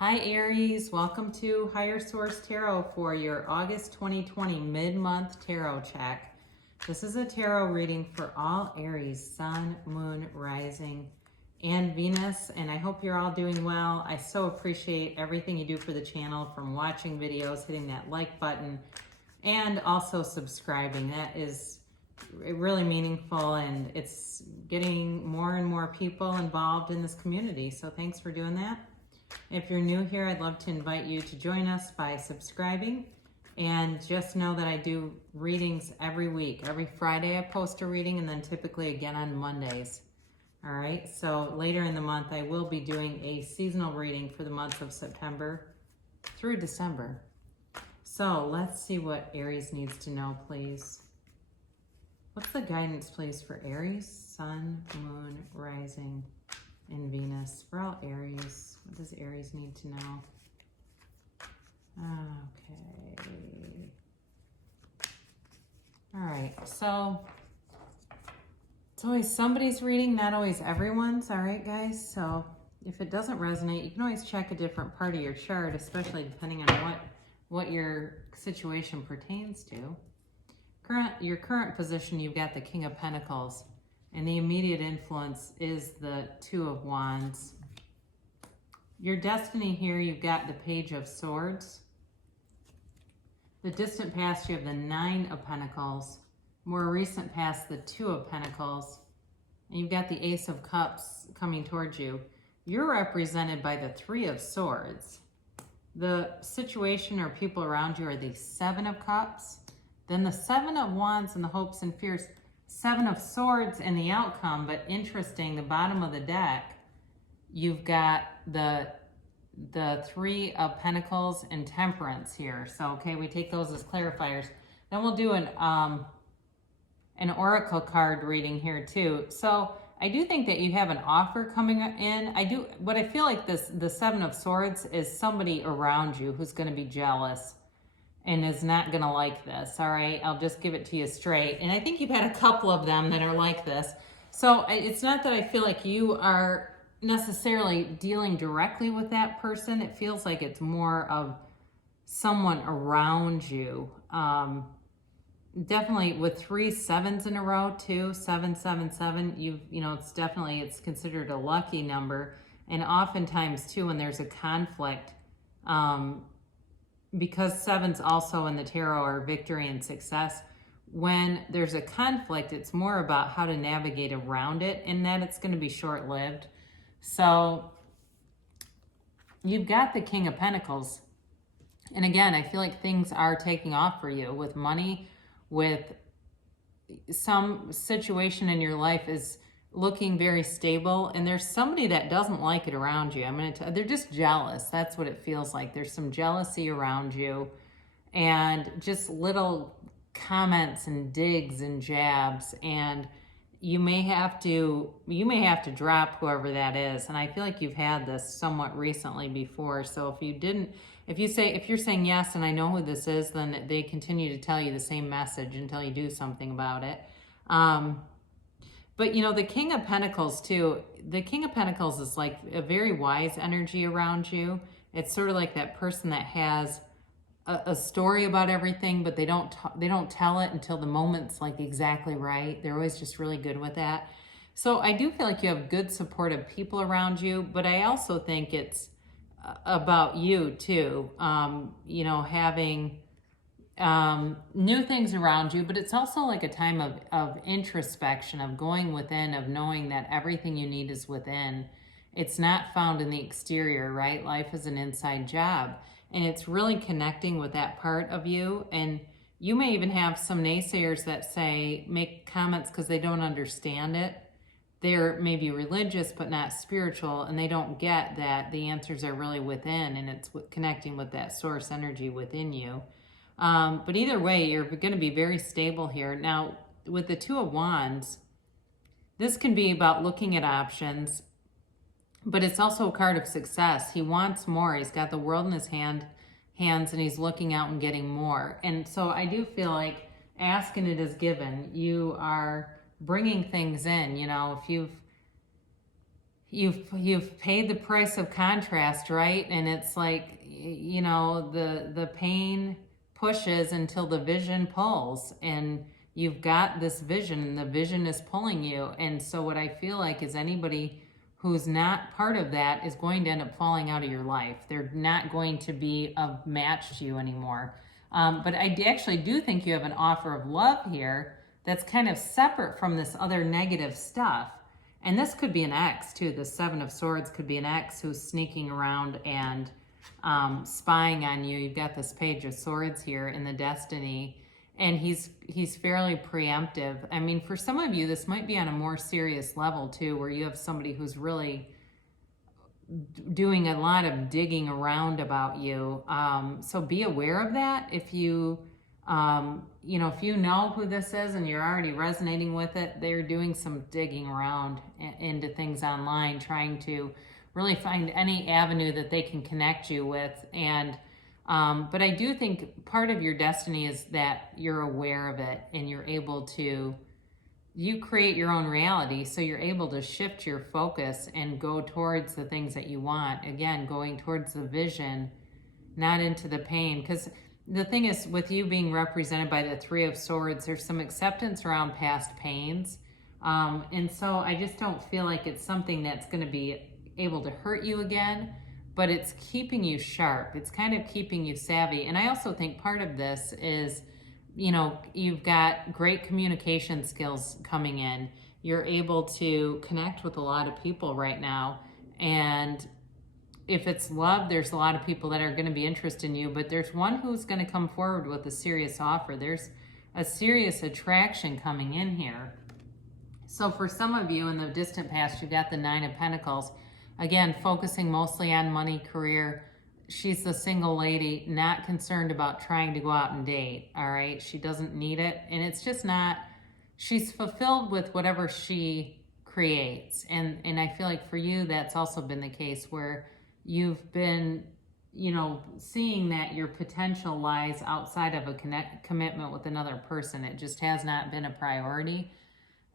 Hi Aries, welcome to Higher Source Tarot for your August 2020 mid-month tarot check. This is a tarot reading for all Aries, Sun, Moon, Rising, and Venus, and I hope you're all doing well. I so appreciate everything you do for the channel, from watching videos, hitting that like button, and also subscribing. That is really meaningful, and it's getting more and more people involved in this community, so thanks for doing that. If you're new here, I'd love to invite you to join us by subscribing, and just know that I do readings every week. Every Friday I post a reading, and then typically again on Mondays. All right, so later in the month I will be doing a seasonal reading for the months of September through December. So let's see what Aries needs to know, please. What's the guidance, please, for Aries, Sun, Moon, Rising, and Venus? For all Aries, what does Aries need to know? Okay. All right, so it's always somebody's reading, not always everyone's. All right, guys, so if it doesn't resonate, you can always check a different part of your chart, especially depending on what your situation pertains to. Your current position, you've got the King of Pentacles, and the immediate influence is the Two of Wands. Your destiny here, you've got the Page of Swords. The distant past, you have the Nine of Pentacles. More recent past, the Two of Pentacles. And you've got the Ace of Cups coming towards you. You're represented by the Three of Swords. The situation or people around you are the Seven of Cups. Then the Seven of Wands and the hopes and fears. Seven of Swords and the outcome, but interesting, the bottom of the deck, you've got the Three of Pentacles and Temperance here. So, okay, we take those as clarifiers. Then we'll do an oracle card reading here too. So I do think that you have an offer coming in. What I feel like the Seven of Swords is somebody around you who's going to be jealous and is not going to like this. All right, I'll just give it to you straight. And I think you've had a couple of them that are like this. So it's not that I feel like you are necessarily dealing directly with that person. It feels like it's more of someone around you. Definitely with 3 sevens in a row too, 777, it's considered a lucky number. And oftentimes too, when there's a conflict, because sevens also in the tarot are victory and success, when there's a conflict, it's more about how to navigate around it, and that it's going to be short-lived. So you've got the King of Pentacles. And again, I feel like things are taking off for you with money, with some situation in your life is looking very stable, and there's somebody that doesn't like it around you. They're just jealous. That's what it feels like. There's some jealousy around you, and just little comments and digs and jabs, and you may have to drop whoever that is. And I feel like you've had this somewhat recently before. So if you're saying yes and I know who this is, then they continue to tell you the same message until you do something about it. But the King of Pentacles too, the King of Pentacles is like a very wise energy around you. It's sort of like that person that has a story about everything, but they don't tell it until the moment's like exactly right. They're always just really good with that. So I do feel like you have good supportive people around you, but I also think it's about you too, having new things around you, but it's also like a time of introspection, of going within, of knowing that everything you need is within. It's not found in the exterior, right? Life is an inside job, and it's really connecting with that part of you. And you may even have some naysayers that make comments because they don't understand it. They're maybe religious but not spiritual, and they don't get that the answers are really within, and it's connecting with that source energy within you. But either way, you're going to be very stable here. Now, with the Two of Wands, this can be about looking at options, but it's also a card of success. He wants more. He's got the world in his hands, and he's looking out and getting more. And so I do feel like ask and it is given. You are bringing things in. you've paid the price of contrast, right? And it's like, you know, the pain pushes until the vision pulls, and you've got this vision and the vision is pulling you. And so what I feel like is anybody who's not part of that is going to end up falling out of your life. They're not going to be a match to you anymore. But I actually do think you have an offer of love here that's kind of separate from this other negative stuff. And this could be an ex too. The Seven of Swords could be an ex who's sneaking around and spying on you. You've got this Page of Swords here in the Destiny, and he's fairly preemptive. I mean, for some of you, this might be on a more serious level too, where you have somebody who's really doing a lot of digging around about you. So be aware of that. If you, you know, if you know who this is and you're already resonating with it, they're doing some digging around into things online, trying to really find any avenue that they can connect you with. And, but I do think part of your destiny is that you're aware of it and you're able to, you create your own reality, so you're able to shift your focus and go towards the things that you want. Again, going towards the vision, not into the pain. Because the thing is, with you being represented by the Three of Swords, there's some acceptance around past pains. And so I just don't feel like it's something that's going to be able to hurt you again, but it's keeping you sharp. It's kind of keeping you savvy. And I also think part of this is, you know, you've got great communication skills coming in. You're able to connect with a lot of people right now. And if it's love, there's a lot of people that are going to be interested in you, but there's one who's going to come forward with a serious offer. There's a serious attraction coming in here. So for some of you in the distant past, you've got the Nine of Pentacles. Again, focusing mostly on money, career. She's the single lady, not concerned about trying to go out and date, all right? She doesn't need it, and it's just not, she's fulfilled with whatever she creates. And I feel like for you, that's also been the case where you've been, you know, seeing that your potential lies outside of a commitment with another person. It just has not been a priority.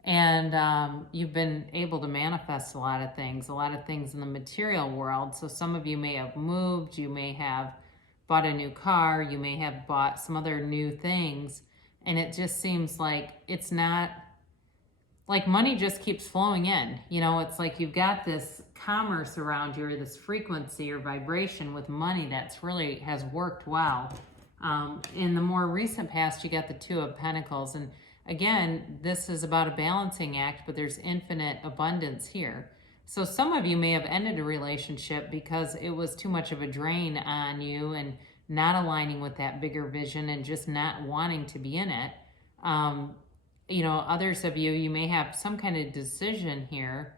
And you've been able to manifest a lot of things in the material world. So some of you may have moved, you may have bought a new car, you may have bought some other new things. And it just seems like it's not, like money just keeps flowing in. You know, it's like you've got this commerce around you, or this frequency or vibration with money that's really has worked well. In the more recent past, you got the Two of Pentacles. And again, this is about a balancing act, but there's infinite abundance here. So some of you may have ended a relationship because it was too much of a drain on you and not aligning with that bigger vision and just not wanting to be in it. You know, others of you, you may have some kind of decision here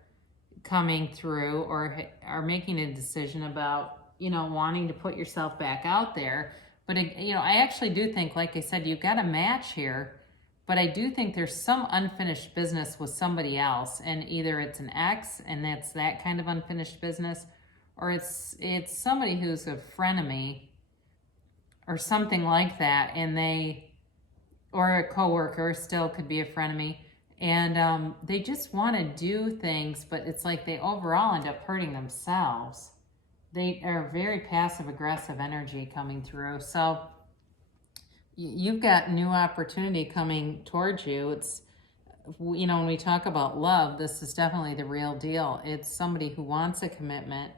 coming through, or are making a decision about, you know, wanting to put yourself back out there. But, you know, I actually do think, like I said, you've got a match here, but I do think there's some unfinished business with somebody else, and either it's an ex and that's that kind of unfinished business, or it's somebody who's a frenemy or something like that, and or a coworker still could be a frenemy, and they just want to do things, but it's like they overall end up hurting themselves. They are very passive-aggressive energy coming through. So you've got new opportunity coming towards you. It's, you know, when we talk about love, this is definitely the real deal. It's somebody who wants a commitment.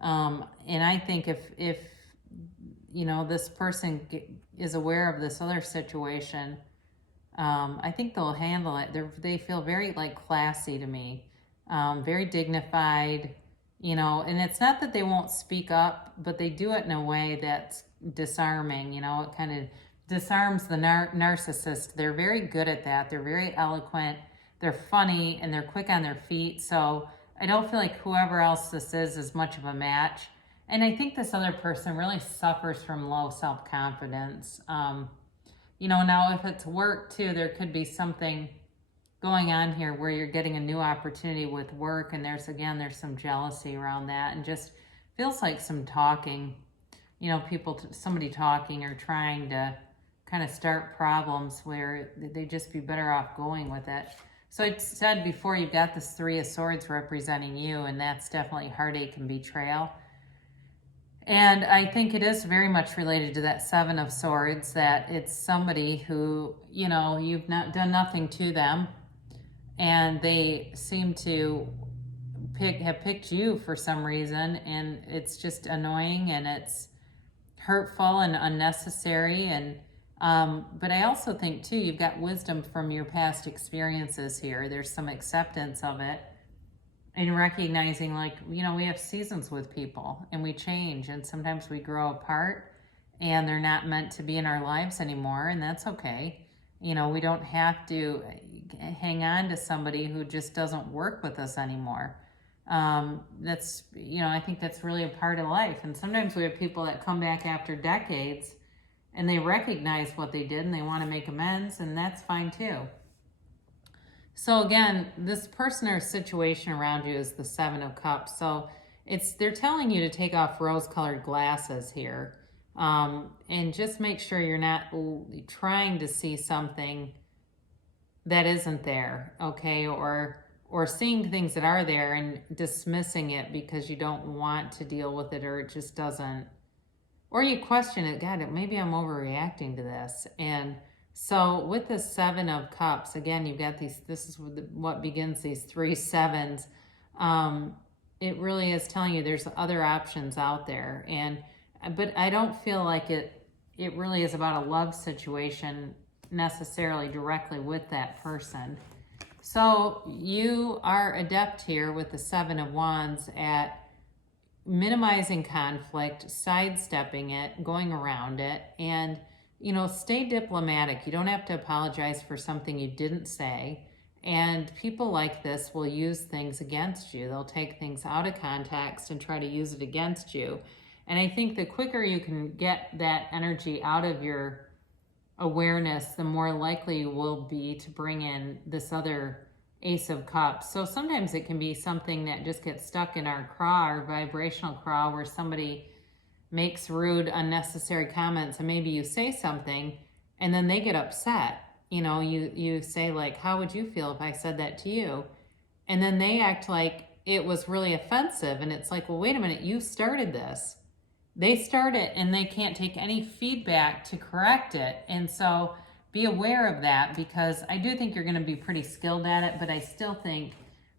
And I think if you know, this person is aware of this other situation, I think they'll handle it. They feel very, like, classy to me, very dignified, you know, and it's not that they won't speak up, but they do it in a way that's disarming, you know, it kind of disarms the narcissist. They're very good at that. They're very eloquent, they're funny, and they're quick on their feet. So I don't feel like whoever else this is much of a match. And I think this other person really suffers from low self-confidence. You know, now if it's work too, there could be something going on here where you're getting a new opportunity with work, and there's some jealousy around that, and just feels like some talking, you know, somebody talking or trying to kind of start problems where they'd just be better off going with it. So I said before, you've got this Three of Swords representing you, and that's definitely heartache and betrayal. And I think it is very much related to that Seven of Swords, that it's somebody who, you know, you've not done nothing to them, and they seem to have picked you for some reason, and it's just annoying and it's hurtful and unnecessary. And but I also think too, you've got wisdom from your past experiences here. There's some acceptance of it, and recognizing, like, you know, we have seasons with people and we change, and sometimes we grow apart and they're not meant to be in our lives anymore, and that's okay. You know, we don't have to hang on to somebody who just doesn't work with us anymore. That's, you know, I think that's really a part of life. And sometimes we have people that come back after decades and they recognize what they did and they want to make amends, and that's fine too. So again, this person or situation around you is the Seven of Cups. So they're telling you to take off rose-colored glasses here, and just make sure you're not trying to see something that isn't there, okay? Or seeing things that are there and dismissing it because you don't want to deal with it, or it just doesn't, or you question it. God, maybe I'm overreacting to this. And so with the Seven of Cups, again, you've got these, this is what begins these three sevens. It really is telling you there's other options out there. But I don't feel like it really is about a love situation necessarily directly with that person. So you are adept here with the Seven of Wands at minimizing conflict, sidestepping it, going around it, and, you know, stay diplomatic. You don't have to apologize for something you didn't say. And people like this will use things against you. They'll take things out of context and try to use it against you. And I think the quicker you can get that energy out of your awareness, the more likely you will be to bring in this other Ace of Cups. So sometimes it can be something that just gets stuck in our craw, our vibrational craw, where somebody makes rude, unnecessary comments, and maybe you say something and then they get upset. You know, you say, like, how would you feel if I said that to you? And then they act like it was really offensive, and it's like, well, wait a minute, you started this. They start it and they can't take any feedback to correct it. And so be aware of that, because I do think you're going to be pretty skilled at it, but I still think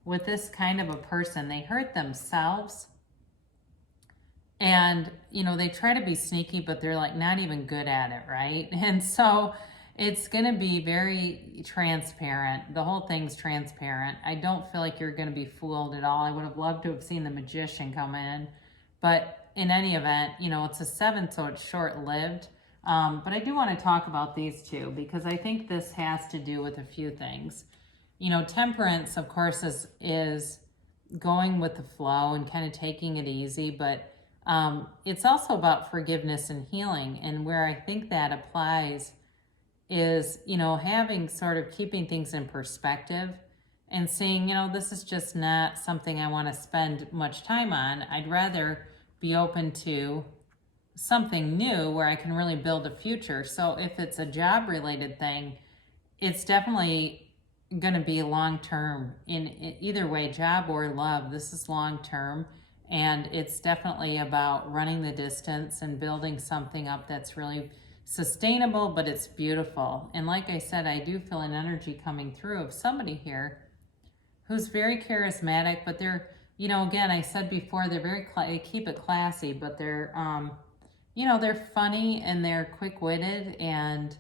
with this kind of a person, they hurt themselves. And, you know, they try to be sneaky, but they're like not even good at it, right? And so it's going to be very transparent. The whole thing's transparent. I don't feel like you're going to be fooled at all. I would have loved to have seen the Magician come in, but in any event, you know, it's a seven, so it's short-lived. But I do want to talk about these two, because I think this has to do with a few things. You know, Temperance, of course, is going with the flow and kind of taking it easy, but it's also about forgiveness and healing. And where I think that applies is, you know, having sort of keeping things in perspective and seeing, you know, this is just not something I want to spend much time on. I'd rather be open to something new where I can really build a future. So if it's a job related thing, it's definitely going to be long term. In either way, job or love, this is long term, and it's definitely about running the distance and building something up that's really sustainable, but it's beautiful. And like I said, I do feel an energy coming through of somebody here who's very charismatic, but they're, you know, again, I said before, they're they keep it classy, but they're, you know, they're funny and they're quick-witted, and,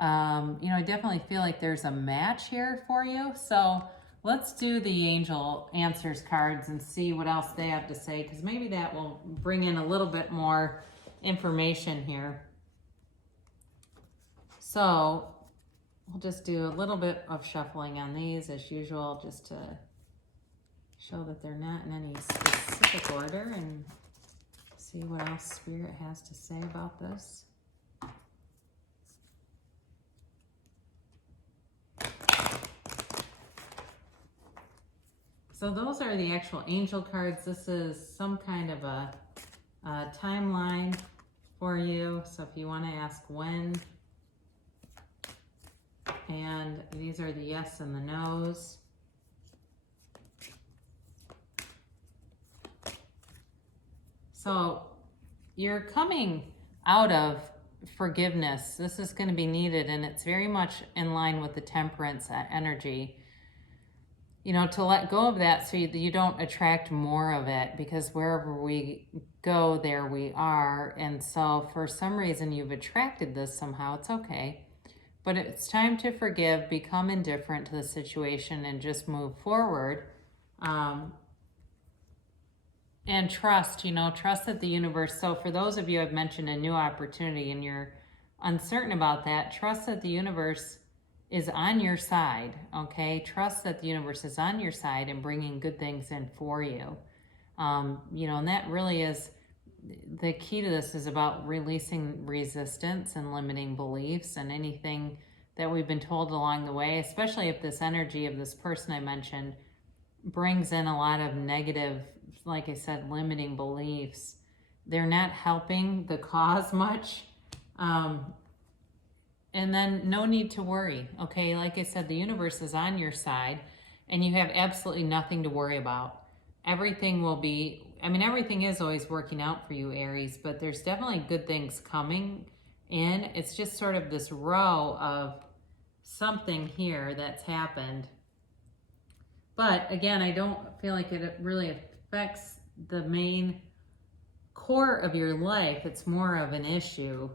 you know, I definitely feel like there's a match here for you. So let's do the Angel Answers cards and see what else they have to say, because maybe that will bring in a little bit more information here. So we'll just do a little bit of shuffling on these as usual, just to show that they're not in any specific order, and see what else Spirit has to say about this. So those are the actual angel cards. This is some kind of a timeline for you. So if you want to ask when And these are the yes and the no's. So you're coming out of forgiveness. This is going to be needed, and it's very much in line with the temperance energy. You know, to let go of that so you don't attract more of it, because wherever we go, there we are. And so for some reason you've attracted this somehow, it's okay. But it's time to forgive, become indifferent to the situation, and just move forward. And trust, trust that the universe. So for those of you I've mentioned a new opportunity and you're uncertain about that, trust that the universe is on your side, okay? Trust that the universe is on your side and bringing good things in for you. And that really is the key to this, is about releasing resistance and limiting beliefs and anything that we've been told along the way, especially if this energy of this person I mentioned brings in a lot of negative, like I said, limiting beliefs. They're not helping the cause much. And then no need to worry, okay? Like I said, the universe is on your side and you have absolutely nothing to worry about. Everything will be, everything is always working out for you, Aries, but there's definitely good things coming in. It's just sort of this row of something here that's happened. But again, I don't feel like it really affects the main core of your life. It's more of an issue,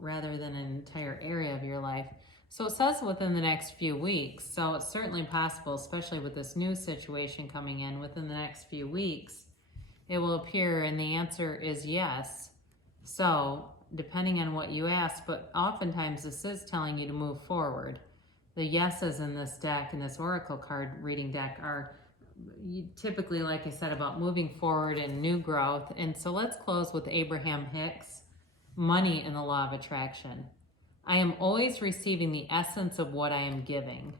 rather than an entire area of your life. So it says within the next few weeks. So it's certainly possible, especially with this new situation coming in, within the next few weeks, it will appear, and the answer is yes. So depending on what you ask, but oftentimes this is telling you to move forward. The yeses in this deck, in this oracle card reading deck, are typically, like I said, about moving forward and new growth. And so let's close with Abraham Hicks, money and the law of attraction. I am always receiving the essence of what I am giving.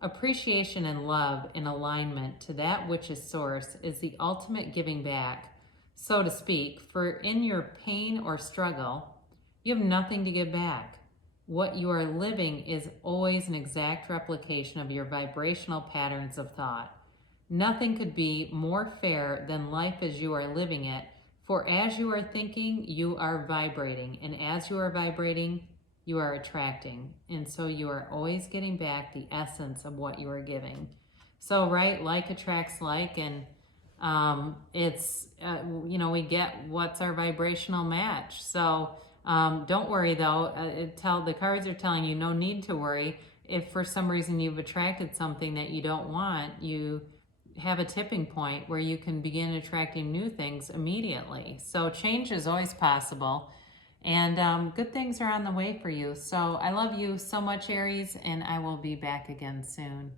Appreciation and love in alignment to that which is source is the ultimate giving back, so to speak, for in your pain or struggle, you have nothing to give back. What you are living is always an exact replication of your vibrational patterns of thought. Nothing could be more fair than life as you are living it, for as you are thinking, you are vibrating, and as you are vibrating, you are attracting. And so you are always getting back the essence of what you are giving. So, right, like attracts like, and it's, we get what's our vibrational match. So, don't worry though. The cards are telling you no need to worry. If for some reason you've attracted something that you don't want, you have a tipping point where you can begin attracting new things immediately. So change is always possible, and good things are on the way for you. So I love you so much, Aries, and I will be back again soon.